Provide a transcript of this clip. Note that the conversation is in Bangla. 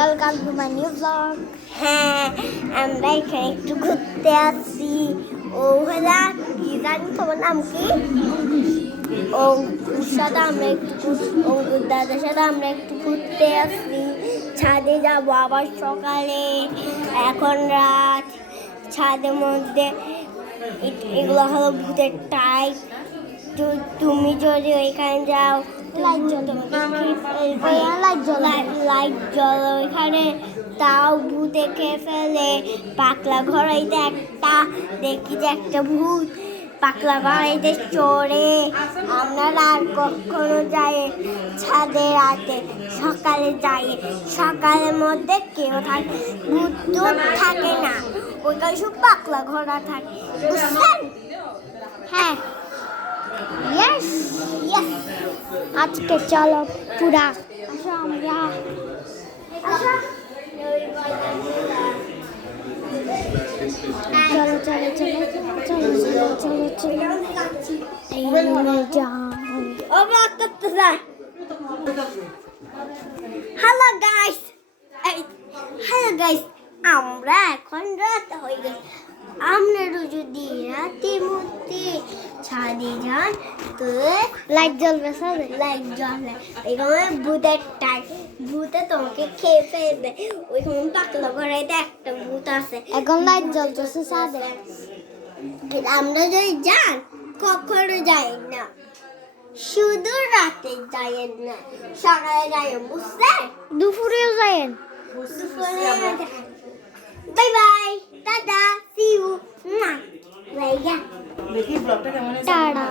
Welcome to my new blog. হ্যাঁ, আমরা এখানে একটু ঘুরতে আসছি। ও হলা কি জানি তোমার নাম কি? অঙ্কুর সাথে আমরা একটু অঙ্কুর দাদার সাথে আমরা একটু ঘুরতে আসছি। ছাদে যাবো আবার সকালে। এখন রাত। ছাদের মধ্যে এগুলো হলো ভূতের টাইপ। তো তুমি যদি ওইখানে যাও, লাইট জ্বলো ওইখানে, তাও ভূতে খেয়ে ফেলে। পাকলা ঘরাইতে একটা দেখি যে একটা ভূত পাকলা ঘরাইতে চড়ে। আমরা আর কখনো যাই ছাদে রাতে, সকালে যাই। সকালের মধ্যে কেউ থাকে, ভূত থাকে না, ওইখানে সব পাকলা ঘোড়া থাকে, বুঝছেন? হ্যাঁ, ইয়েস ইয়েস। আজকে চলো পুরা আসো আমরা চলো চলো চলো চলো চলো চলো হ্যালো গাইস, হ্যালো গাইস, আমরা এখন রাত হয়ে গেছে। আপনারও যদি রাতের মধ্যে ছাদে যান তো লাইট জ্বলবে, সাথে লাইট জ্বলে। এখানে ভূতের টাইপ, ভূতে তোমাকে খেয়ে ফেলবে। ওইখানে পাতলা ঘরেতে একটা ভূত আছে। এখন লাইট জ্বলতেছে ছাদে। আমরা যদি যান, কখনো যাই না, শুধু রাতে যাইয়েন না, সকালে যাইয়েন, বুঝছেন? দুপুরেও যাইয়েন। Bye bye, tata, see you. Tata.